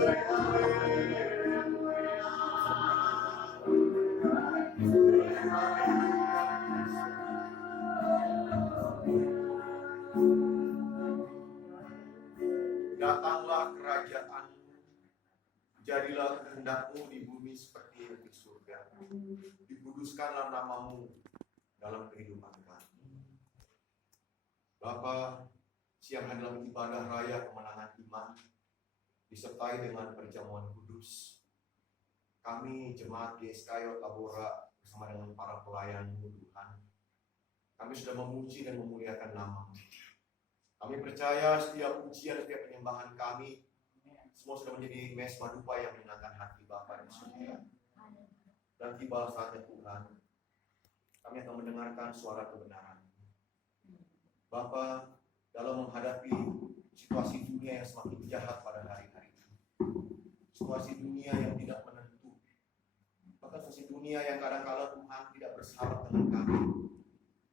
Datanglah kerajaan-Mu, jadilah kehendak-Mu di bumi seperti di surga. Dikuduskanlah nama-Mu dalam kehidupan kami. Bapa, siang hari dalam ibadah raya kemenangan iman, disertai dengan perjamuan kudus, kami jemaat GSKY Tabora bersama dengan para pelayan-Mu Tuhan, kami sudah memuji dan memuliakan nama-Mu. Kami percaya setiap pujian, setiap penyembahan kami semua sudah menjadi mesbah dupa yang menyenangkan hati Bapa di surga. Dan tiba saatnya Tuhan, kami akan mendengarkan suara kebenaran. Bapa, dalam menghadapi situasi dunia yang semakin jahat pada hari-hari ini, situasi dunia yang tidak menentu, bahkan situasi dunia yang kadang-kala Tuhan tidak bersahabat dengan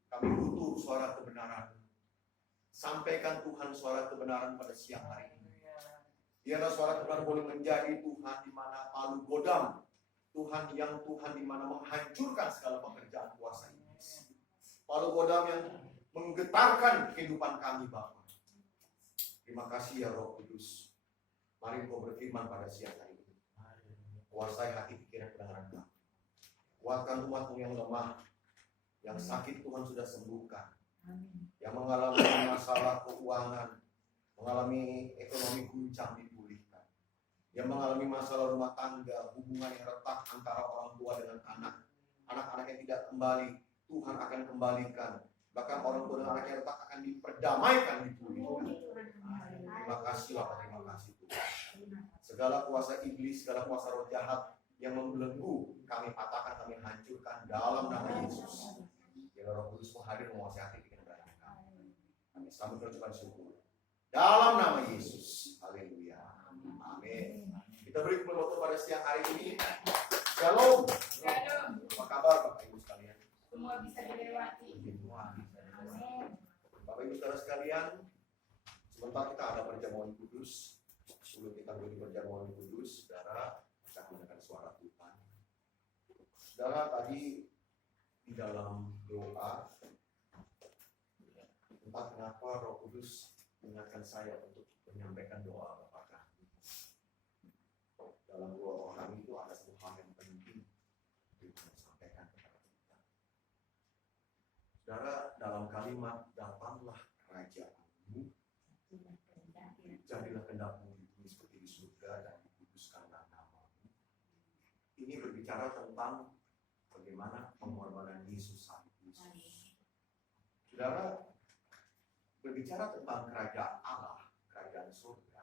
kami butuh suara kebenaran. Sampaikan Tuhan suara kebenaran pada siang hari ini. Biarlah suara kebenaran boleh menjadi Tuhan di mana palu godam, Tuhan di mana menghancurkan segala pekerjaan kuasa iblis. Palu godam yang menggetarkan kehidupan kami Bapa. Terima kasih ya Roh Kudus. Mari Kau berfirman pada siang hari ini. Kuasai hati pikiran kebenaran kami. Kuatkan umat-Mu yang lemah, yang sakit Tuhan sudah sembuhkan. Yang mengalami masalah keuangan, mengalami ekonomi guncang dipulihkan. Yang mengalami masalah rumah tangga, hubungan yang retak antara orang tua dengan anak. Anak-anak yang tidak kembali, Tuhan akan kembalikan. Bahkan orang tua dengan anak yang retak akan diperdamaikan, dipulihkan. Terima kasih Bapak, terima kasih Tuhan. Segala kuasa iblis, segala kuasa roh jahat yang membelenggu, kami patahkan, kami hancurkan dalam nama Yesus. Biar Roh Kudus menghadir menguasai hati pikiran kami. Kami sambut berucap syukur. Dalam nama Yesus. Haleluya. Amin. Kita beri penutup pada siang hari ini. Shalom. Shalom. Apa kabar Bapak Ibu sekalian? Semua bisa dilewati. Bapak Ibu saudara sekalian, sebentar kita ada perjamuan kudus. Sebelum kita beri perjamuan kudus, saudara kita gunakan suara Tuhan. Saudara tadi di dalam doa, entah kenapa Roh Kudus mengingatkan saya untuk menyampaikan doa Bapa kami. Dalam doa kami itu ada satu hal yang penting yang disampaikan kepada kita. Saudara, dalam kalimat datanglah kerajaan-Mu, jadilah kehendak-Mu di bumi seperti di surga dan dikuduskanlah nama-Mu. Ini berbicara tentang bagaimana pengorbanan Yesus saat itu. Saudara, berbicara tentang kerajaan Allah, kerajaan surga.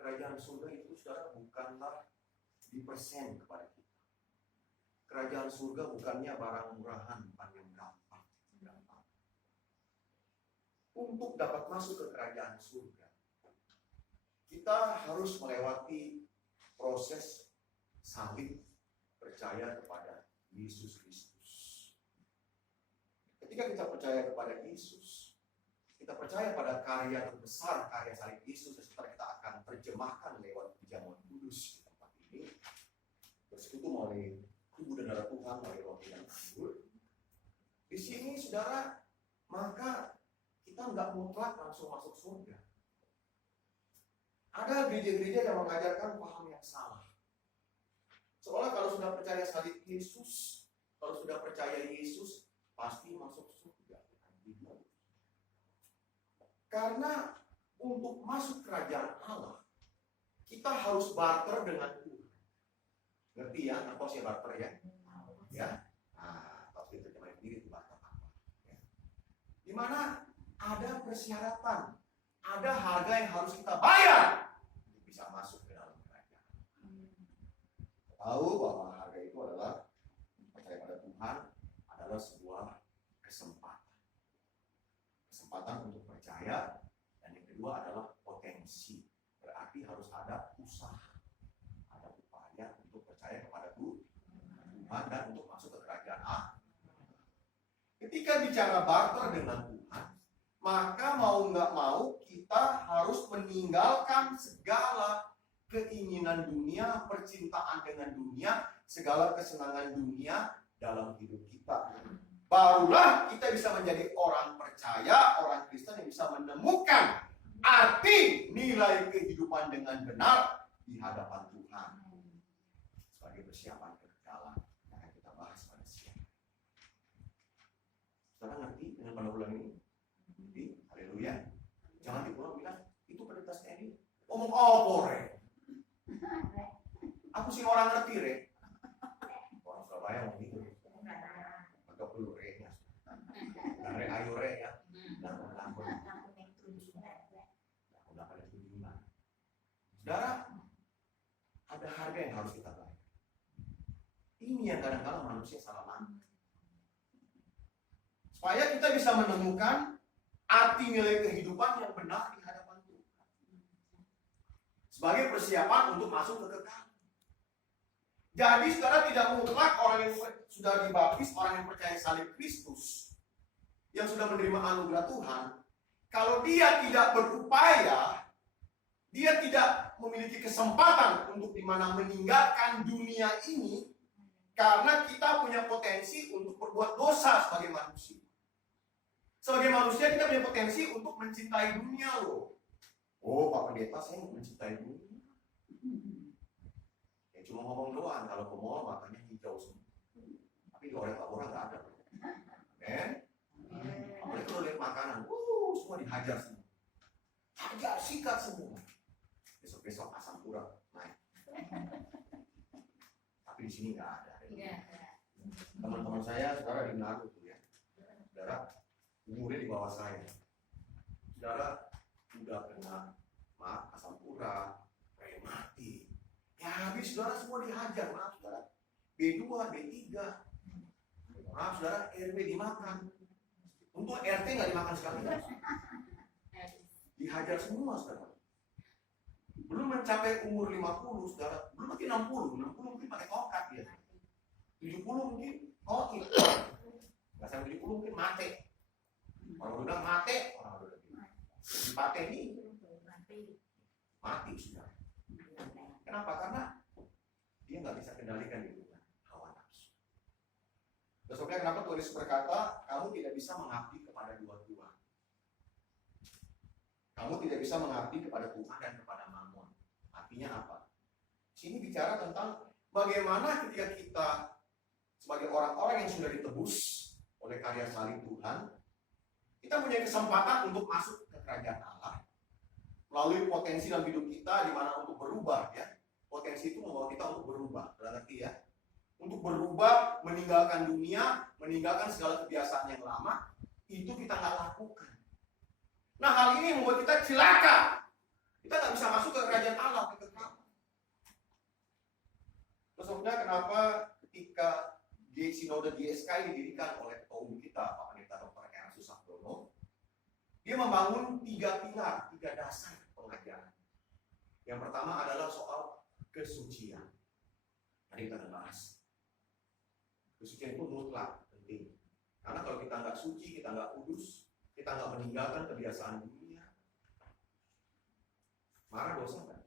Kerajaan surga itu saudara bukanlah dipersen kepada kita. Kerajaan surga bukannya barang murahan, bukan yang gampang. Untuk dapat masuk ke kerajaan surga, kita harus melewati proses salib, percaya kepada Yesus Kristus. Ketika kita percaya kepada Yesus, kita percaya pada karya terbesar, karya salib Yesus, dan setelah kita akan terjemahkan lewat perjamuan kudus di tempat ini, bersekutu melalui tubuh dan darah Tuhan, melalui roti dan anggur. Di sini, saudara, maka kita nggak mutlak langsung masuk surga. Ada gereja-gereja yang mengajarkan paham yang salah. Seolah kalau sudah percaya salib Yesus, kalau sudah percaya Yesus, pasti masuk surga. Karena untuk masuk kerajaan Allah, kita harus barter dengan Tuhan. Ngerti ya? Apa sih barter ya? Ya? Nah, pasti terjemahin sendiri itu barter apa. Ya. Di mana ada persyaratan, ada harga yang harus kita bayar untuk bisa masuk ke dalam kerajaan. Tahu bahwa harga itu adalah percaya pada Tuhan adalah sebuah kesempatan. Kesempatan untuk percaya, dan yang kedua adalah potensi. Berarti harus ada usaha, ada upaya untuk percaya kepada Tuhan dan untuk masuk ke kerajaan Allah. Ketika bicara barter dengan Tuhan, maka mau nggak mau kita harus meninggalkan segala keinginan dunia, percintaan dengan dunia, segala kesenangan dunia dalam hidup kita. Barulah kita bisa menjadi orang percaya, orang Kristen yang bisa menemukan arti nilai kehidupan dengan benar di hadapan Tuhan sebagai persiapan kekekalan yang akan kita bahas pada siang. Saudara ngerti dengan pendahuluan ini? Ngerti? Haleluya. Jangan dipulang bilang itu pendeta Stanley omong opore. Aku sih orang ngerti, Re. Orang Surabaya ngomong gitu. Agak perlu Re-nya. Dan Re ayo Re ya. Dan lampun. Saudara, ada harga yang harus kita bayar. Ini yang kadang-kadang manusia salah paham. Supaya kita bisa menemukan arti nilai kehidupan yang benar di hadapan Tuhan. Sebagai persiapan untuk masuk ke kekekalan. Jadi saudara tidak mutlak orang yang sudah dibaptis, orang yang percaya salib Kristus, yang sudah menerima anugerah Tuhan, kalau dia tidak berupaya, dia tidak memiliki kesempatan untuk dimana meninggalkan dunia ini, karena kita punya potensi untuk berbuat dosa sebagai manusia. Sebagai manusia kita punya potensi untuk mencintai dunia loh. Oh Pak Pendeta, saya mencintai dunia. Ya cuma ngomong doang, kalau ke mall matanya hijau semua. Tapi di orang nggak ada. Apalagi kalau lihat makanan, semua dihajar semua. Hajar, sikat semua. Besok-besok asam urat naik. Tapi di sini nggak ada. Teman-teman saya, saudara di Naru tuh ya. Saudara umurnya di bawah saya. Saudara udah kena asam urat, rematik. Ya habis saudara semua dihajar, maaf saudara. B2, B3. Maaf saudara, RW dimakan. Untuk RT nggak dimakan sekali. Dihajar semua saudara. Belum mencapai umur 50 saudara, belum lagi 60 mungkin pakai tongkat ya. 70 mungkin kotil. Nggak sampai 70 mungkin mati. Orang udah mati, orang udah dipateni. Mati sudah. Kenapa? Karena dia nggak bisa kendalikan hidupnya, hawa nafsu. Besoknya kenapa Tuhan Yesus berkata, kamu tidak bisa mengabdi kepada dua tuan. Kamu tidak bisa mengabdi kepada Tuhan dan kepada Mammon. Artinya apa? Sini bicara tentang bagaimana ketika kita sebagai orang-orang yang sudah ditebus oleh karya salib Tuhan, kita punya kesempatan untuk masuk ke kerajaan Allah melalui potensi dalam hidup kita di mana untuk berubah ya. Potensi itu membawa kita untuk berubah, berarti ya. Untuk berubah, meninggalkan dunia, meninggalkan segala kebiasaan yang lama, itu kita nggak lakukan. Nah hal ini membuat kita celaka. Kita nggak bisa masuk ke kerajaan Allah, ke kekekalan. Maksudnya kenapa ketika Sinode GSK didirikan oleh ketua umum kita, Pak Pendeta Dr. Era Susakdono, dia membangun 3 pilar, 3 dasar pengajaran. Yang pertama adalah soal kesucian. Tadi kita akan bahas. Kesucian itu mutlak, penting. Karena kalau kita nggak suci, kita nggak kudus, kita nggak meninggalkan kebiasaan dunia. Marah dosa nggak?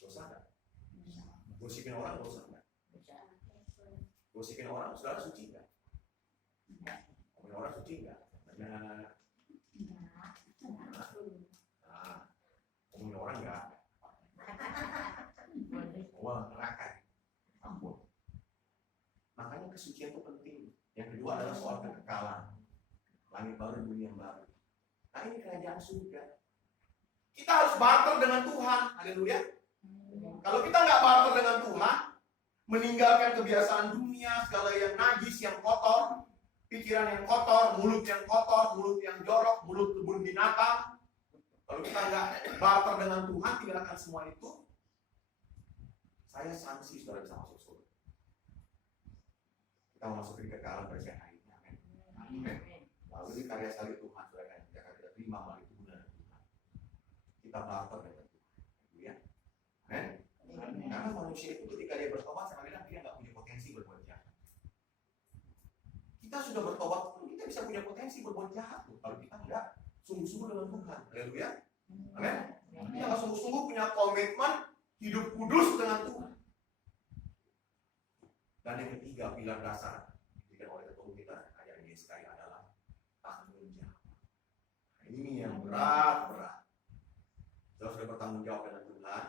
Dosa nggak? Gosipin orang dosa nggak? Gosipin orang, saudara suci nggak? Ngomongin orang suci nggak? Nah, ngomongin orang nggak? Wah, neraka. Ampun. Makanya kesucian itu penting. Yang kedua adalah soal kekekalan. Langit baru, dunia baru. Nah ini kerajaan surga. Kita harus barter dengan Tuhan. Haleluya. Kalau kita nggak barter dengan Tuhan, meninggalkan kebiasaan dunia, segala yang najis, yang kotor, pikiran yang kotor, mulut yang jorok, mulut kebun binatang. Kalau kita nggak barter dengan Tuhan, tinggalkan semua itu, saya sanksi saudara bisa masuk surga. Kita mau masuk ke kekekalan pada siang hari ini. Amin. Lalu di karya salib Tuhan, saudara yang kita terima melalui Tuhan. Kita barter dengan Tuhan. Ya. Amin. Karena manusia itu ketika dia bertobat, saya bilang dia nggak punya potensi berbuat jahat. Kita sudah bertobat, kita bisa punya potensi berbuat jahat. Kalau kita nggak sungguh-sungguh dengan Tuhan. Haleluya. Amin. Kita nggak sungguh-sungguh punya berkomitmen hidup kudus dengan Tuhan. Dan yang ketiga, pilar dasar diberikan oleh ketua kita ayat ini sekali adalah tanggung jawab. Ini yang berat. Saudara sudah bertanggung jawab dengan Tuhan.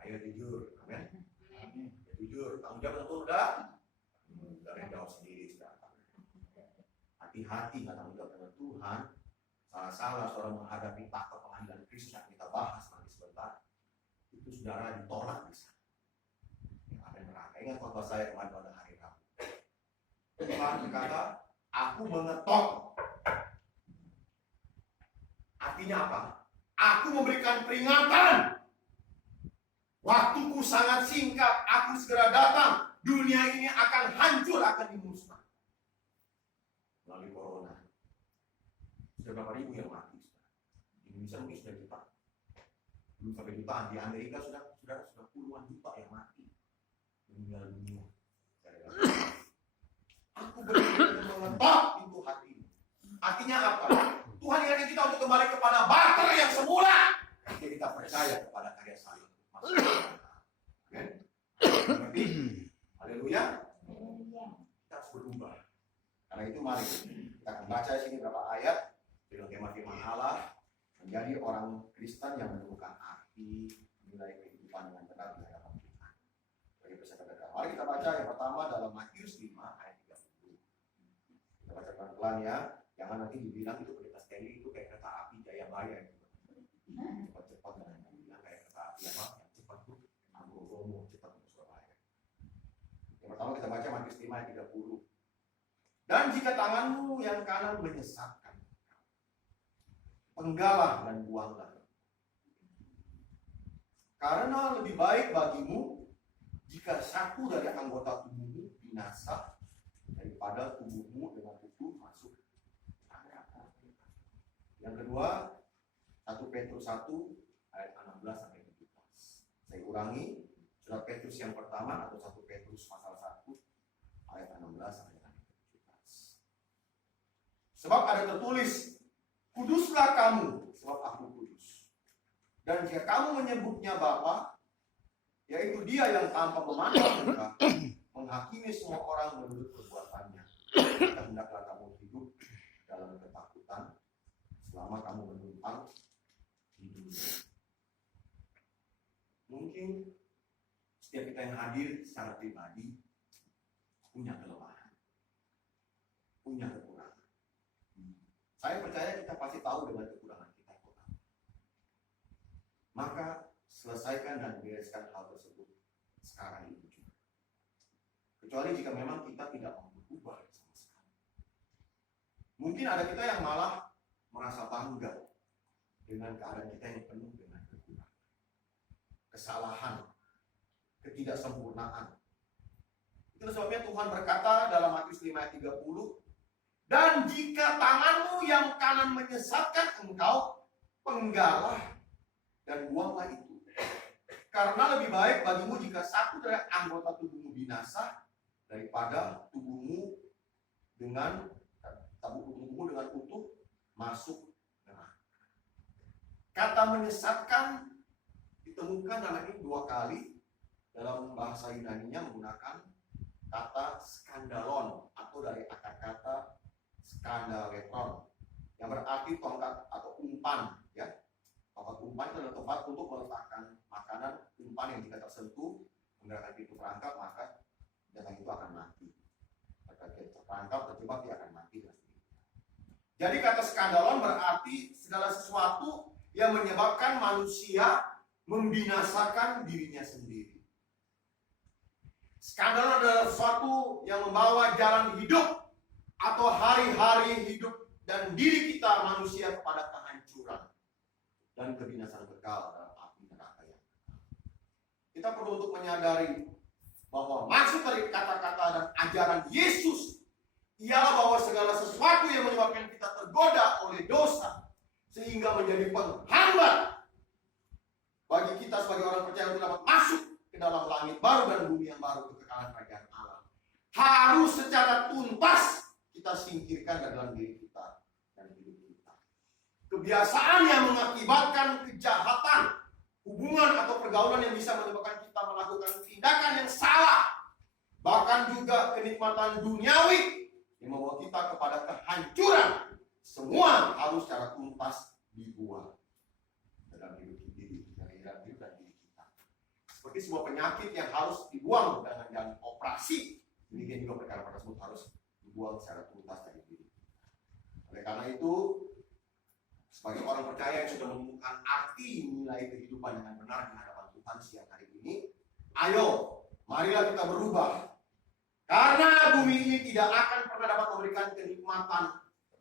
Ayo jujur, amin. Ya, jujur, tanggung jawab dengan Tuhan udah. Dari jawab sendiri sudah. Hati-hati nggak tanggung jawab dengan Tuhan. Salah-salah saudara menghadapi takhta pengadilan Kristus yang kita bahas nanti sebentar. Itu saudara ditolak bisa. Ya, ada neraka. Ingat khotbah saya kemarin pada hari Rabu. Tuhan berkata, aku mengetok. Artinya apa? Aku memberikan peringatan. Waktuku sangat singkat. Aku segera datang. Dunia ini akan hancur, akan dimusnahkan. Melalui corona. Sudah berapa ribu yang mati? Di Indonesia mungkin sudah juta. Belum sampai jutaan. Di Amerika sudah puluhan juta yang mati. Meninggal dunia. Aku benar-benar mengetok pintu hati. Artinya apa? Tuhan ingatkan kita untuk kembali kepada bater yang semula. Jadi kita percaya kepada karya salib. Amin. Mengerti? Haleluya. Kita harus berubah. Karena itu mari kita akan baca di sini beberapa ayat dalam firman Allah, menjadi orang Kristen yang menemukan arti nilai kehidupan dengan benar di hadapan Tuhan. Bagi peserta berkata, mari kita baca yang pertama dalam Matius 5 ayat 30. Kita baca pelan-pelan ya. Jangan nanti dibilang itu pendeta Stanley itu kayak kereta api Jayabaya gitu. Cepat-cepat dan bilang kayak kereta api apa? Yang cepat tuh Anggo-Romo cepat ke Surabaya. Yang pertama kita baca Matius 5 ayat 30. Dan jika tanganmu yang kanan menyesatkan, penggalah dan buanglah. Karena lebih baik bagimu jika satu dari anggota tubuhmu binasa daripada tubuhmu dengan utuh masuk neraka. Yang kedua, 1 Petrus 1 ayat 16 sampai 17. Saya ulangi, surat Petrus yang pertama atau 1 Petrus pasal 1 ayat 16 sampai 17. Sebab ada tertulis, kuduslah kamu, sebab aku kudus. Dan jika kamu menyebutnya Bapa, yaitu Dia yang tanpa memandang muka, menghakimi semua orang menurut perbuatannya, maka hendaklah kamu hidup dalam ketakutan selama kamu menumpang di dunia. Mungkin setiap kita yang hadir secara pribadi punya kelemahan, punya kekurangan. Saya percaya kita pasti tahu dengan kekurangan kita. Maka selesaikan dan bereskan hal tersebut sekarang ini juga. Kecuali jika memang kita tidak mau berubah sama sekali. Mungkin ada kita yang malah merasa bangga dengan keadaan kita yang penuh dengan kekurangan, kesalahan, ketidaksempurnaan. Itu sebabnya Tuhan berkata dalam Matius 5 ayat 30, dan jika tanganmu yang kanan menyesatkan engkau, penggalah dan buanglah itu. Karena lebih baik bagimu jika satu dari anggota tubuhmu binasa daripada tubuhmu dengan utuh masuk neraka. Kata menyesatkan ditemukan dalam ini 2 kali dalam bahasa Yunani-nya menggunakan kata skandalon atau dari akar kata skandaleton yang berarti tongkat atau umpan ya. Tongkat umpan itu adalah tempat untuk meletakkan makanan. Umpan yang jika tersentuh menggerakkan pintu perangkap maka binatang itu akan mati. Jika terperangkap terjebak dia akan mati. Jadi kata skandalon berarti segala sesuatu yang menyebabkan manusia membinasakan dirinya sendiri. Skandalon adalah sesuatu yang membawa jalan hidup atau hari-hari hidup dan diri kita manusia kepada kehancuran dan kebinasaan kekal dalam api neraka yang kekal. Kita perlu untuk menyadari bahwa maksud dari kata-kata dan ajaran Yesus ialah bahwa segala sesuatu yang menyebabkan kita tergoda oleh dosa sehingga menjadi penghambat bagi kita sebagai orang percaya untuk dapat masuk ke dalam langit baru dan bumi yang baru, kekekalan kerajaan Allah, harus secara tuntas kita singkirkan dalam diri kita dan hidup kita. Kebiasaan yang mengakibatkan kejahatan, hubungan hubungan atau pergaulan yang bisa menyebabkan kita melakukan tindakan yang salah. Bahkan juga kenikmatan duniawi yang membawa kita kepada kehancuran. Semua harus secara tuntas dibuang dalam hidup dan diri kita. Seperti sebuah penyakit yang harus dibuang dengan operasi. Demikian juga perkara tersebut harus dibuang secara tuntas dari diri. Oleh karena itu, sebagai orang percaya yang sudah menemukan arti nilai kehidupan dengan benar di hadapan Tuhan siang hari ini, ayo, marilah kita berubah. Karena bumi ini tidak akan pernah dapat memberikan kenikmatan,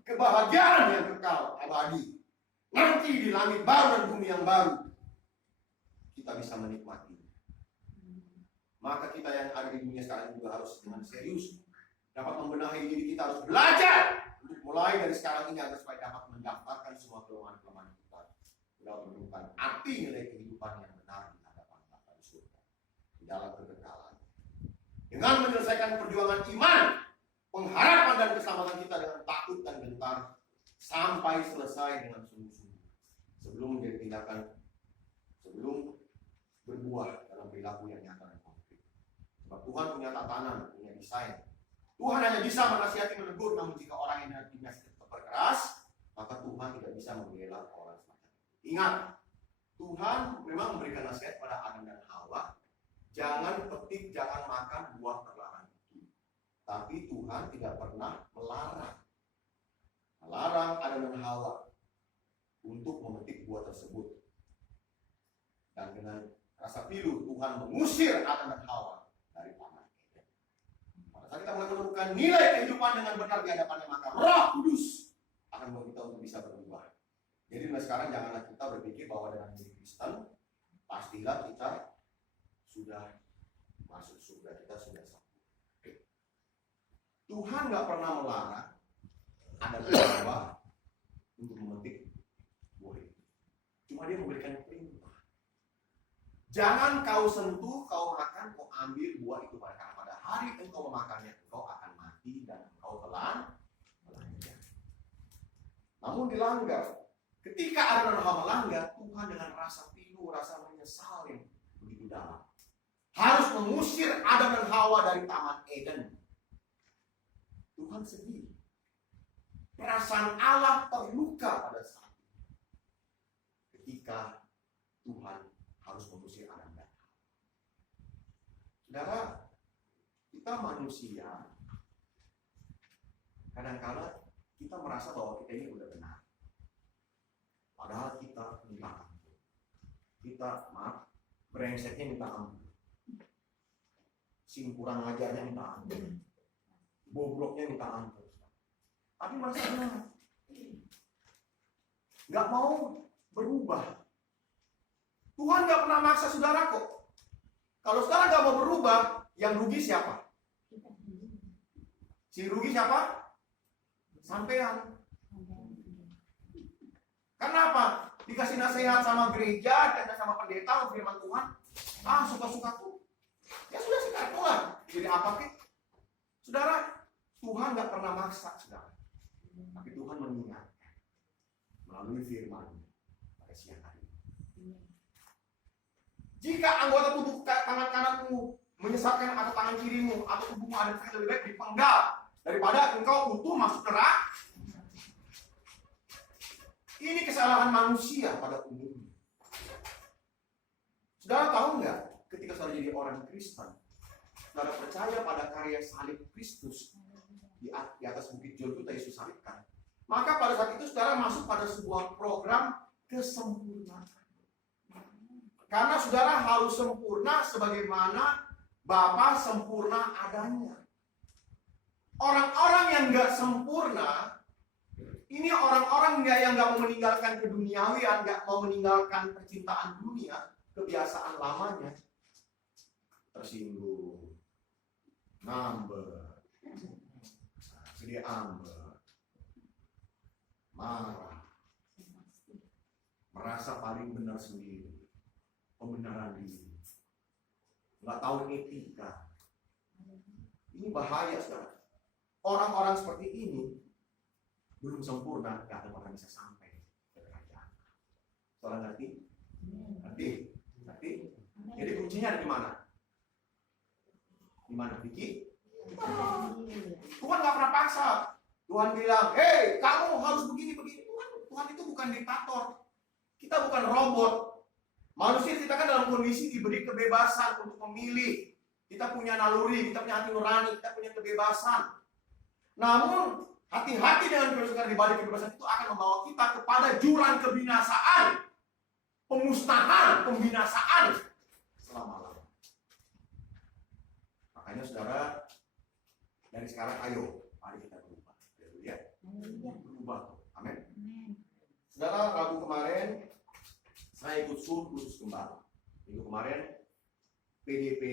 kebahagiaan yang kekal, abadi. Nanti di langit baru dan bumi yang baru, kita bisa menikmati. Maka kita yang ada di dunia sekarang juga harus dengan serius dapat membenahi diri kita, harus belajar untuk mulai dari sekarang ini agar supaya dapat mendaftarkan semua kelemahan-kelemahan kita dalam menemukan arti nilai kehidupan yang benar di hadapan Bapa di surga di dalam kekekalan. Dengan menyelesaikan perjuangan iman, pengharapan dan keselamatan kita dengan takut dan gentar sampai selesai dengan sungguh-sungguh sebelum menjadi tindakan, sebelum berbuah dalam perilaku yang nyata dan konkret. Sebab Tuhan punya tatanan, punya desain. Tuhan hanya bisa menasihati, menegur, namun jika orang yang hatinya tetap berkeras, maka Tuhan tidak bisa membela orang semacam itu. Ingat, Tuhan memang memberikan nasihat pada Adam dan Hawa, jangan petik, jangan makan buah terlarang itu. Tapi Tuhan tidak pernah melarang Adam dan Hawa untuk memetik buah tersebut. Dan dengan rasa pilu Tuhan mengusir Adam dan Hawa dari taman Eden. Pada saat kita mulai menemukan nilai kehidupan dengan benar di hadapannya, maka Roh Kudus akan membawa kita untuk bisa berubah. Jadi mulai sekarang janganlah kita berpikir bahwa dengan menjadi Kristen pastilah kita sudah masuk surga, kita sudah sempurna. Tuhan nggak pernah melarang Adam dan Hawa untuk memetik buah itu. Cuma dia memberikan perintah. Jangan kau sentuh, kau makan, kau ambil buah itu, karena pada hari engkau memakannya, engkau akan mati dan engkau telan melanggar. Namun dilanggar. Ketika Adam dan Hawa melanggar, Tuhan dengan rasa pilu, rasa menyesal yang begitu dalam, harus mengusir Adam dan Hawa dari taman Eden. Tuhan sedih. Perasaan Allah terluka pada saat itu. Ketika Tuhan harus mengusir Adam dan Hawa. Saudara, kita manusia, kadang-kadang kita merasa bahwa kita ini udah benar. Padahal kita minta ampun. Kita, brengseknya minta ampun. Kurang ajarnya minta ampun. Bobroknya minta ampun. Tapi masih benar. Gak mau berubah. Tuhan gak pernah maksa saudara kok. Kalau saudara gak mau berubah, yang rugi siapa? Si rugi siapa? Sampean. Kenapa? Dikasih nasihat sama gereja dan sama pendeta firman Tuhan. Suka-suka tuh. Ya sudah sekarang lah. Jadi apa sih? Saudara, Tuhan gak pernah maksa saudara. Tapi Tuhan mengingatkan melalui firman pada siang hari ini. Jika anggota tubuh tangan kananmu menyesatkan atau tangan kirimu atau tubuhmu ada sakit, lebih baik dipenggal daripada engkau utuh masuk neraka. Ini kesalahan manusia pada umumnya. Saudara tahu nggak, ketika saudara jadi orang Kristen, saudara percaya pada karya salib Kristus di atas bukit Golgota Yesus salibkan, maka pada saat itu saudara masuk pada sebuah program kesempurnaan. Karena saudara harus sempurna sebagaimana Bapa sempurna adanya. Orang-orang yang nggak sempurna, ini orang-orang yang nggak mau meninggalkan keduniawian, nggak mau meninggalkan percintaan dunia, kebiasaan lamanya, tersinggung, ngambek, sedih ambek, marah, merasa paling benar sendiri, pembenaran diri, nggak tahu etika. Ini bahaya saudara. Orang-orang seperti ini belum sempurna, nggak akan pernah bisa sampai ke kerajaan. Saudara ngerti? Ngerti? Nah, Jadi kuncinya ada di mana? Di mana, Vicky? Tuhan nggak pernah paksa. Tuhan bilang, hei, kamu harus begini-begini. Tuhan itu bukan diktator. Kita bukan robot. Manusia kita kan dalam kondisi diberi kebebasan untuk memilih. Kita punya naluri, kita punya hati nurani, kita punya kebebasan. Namun, hati-hati dengan kebebasan di balik kebebasan itu akan membawa kita kepada jurang kebinasaan. Pemusnahan, pembinasaan selama-lamanya. Makanya saudara, dari sekarang ayo, mari kita berubah. Ya, berubah. Amin. Saudara, Rabu kemarin saya ikut sur khusus gembala. Minggu kemarin PDP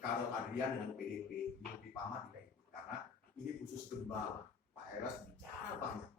Karel Adrian dengan PDP Yogi Pama tidak ikut karena ini khusus gembala. Pak Eras bicara banyak.